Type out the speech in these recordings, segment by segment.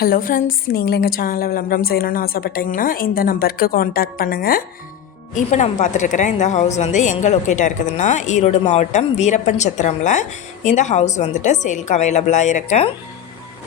Hello friends நீங்களும் எங்கள் சேனலில் விளம்பரம் செய்யணும்னு ஆசைப்பட்டீங்கன்னா இந்த நம்பருக்கு காண்டாக்ட் பண்ணுங்கள் இப்போ நம்ம பார்த்துட்டுருக்கிற இந்த ஹவுஸ் வந்து எங்கே லொக்கேட்டாக இருக்குதுன்னா ஈரோடு மாவட்டம் வீரப்பன் சத்திரமில் இந்த ஹவுஸ் வந்துட்டு சேல்க்கு அவைலபிளாக இருக்கு.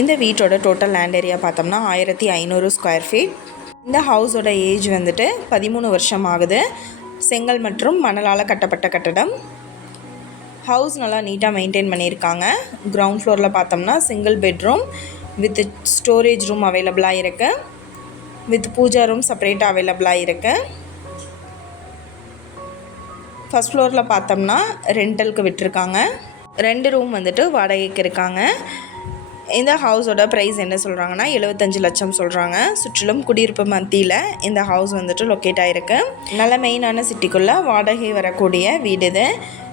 இந்த வீட்டோட டோட்டல் லேண்ட் ஏரியா பார்த்தோம்னா ஆயிரத்தி ஐநூறு ஸ்கொயர் ஃபீட் இந்த ஹவுஸோட ஏஜ் வந்துட்டு பதிமூணு வருஷம் ஆகுது. செங்கல் மற்றும் மணலால் கட்டப்பட்ட கட்டடம். ஹவுஸ் நல்லா நீட்டாக மெயின்டைன் பண்ணியிருக்காங்க. கிரவுண்ட் ஃப்ளோரில் பார்த்தோம்னா single bedroom with storage room அவைலபிளாக இருக்குது வித் பூஜா ரூம் செப்பரேட்டாக அவைலபிளாக இருக்குது ஃபஸ்ட் ஃப்ளோரில் பார்த்தோம்னா ரெண்டலுக்கு விட்டுருக்காங்க. ரெண்டு ரூம் வந்துட்டு வாடகைக்கு இருக்காங்க. இந்த ஹவுஸோட ப்ரைஸ் என்ன சொல்கிறாங்கன்னா எழுபத்தஞ்சு லட்சம் சொல்கிறாங்க சுற்றிலும் குடியிருப்பு மத்தியில் இந்த ஹவுஸ் வந்துட்டு லொக்கேட் ஆகிருக்கு நல்ல மெயினான சிட்டிக்குள்ளே வாடகை வரக்கூடிய வீடு இது.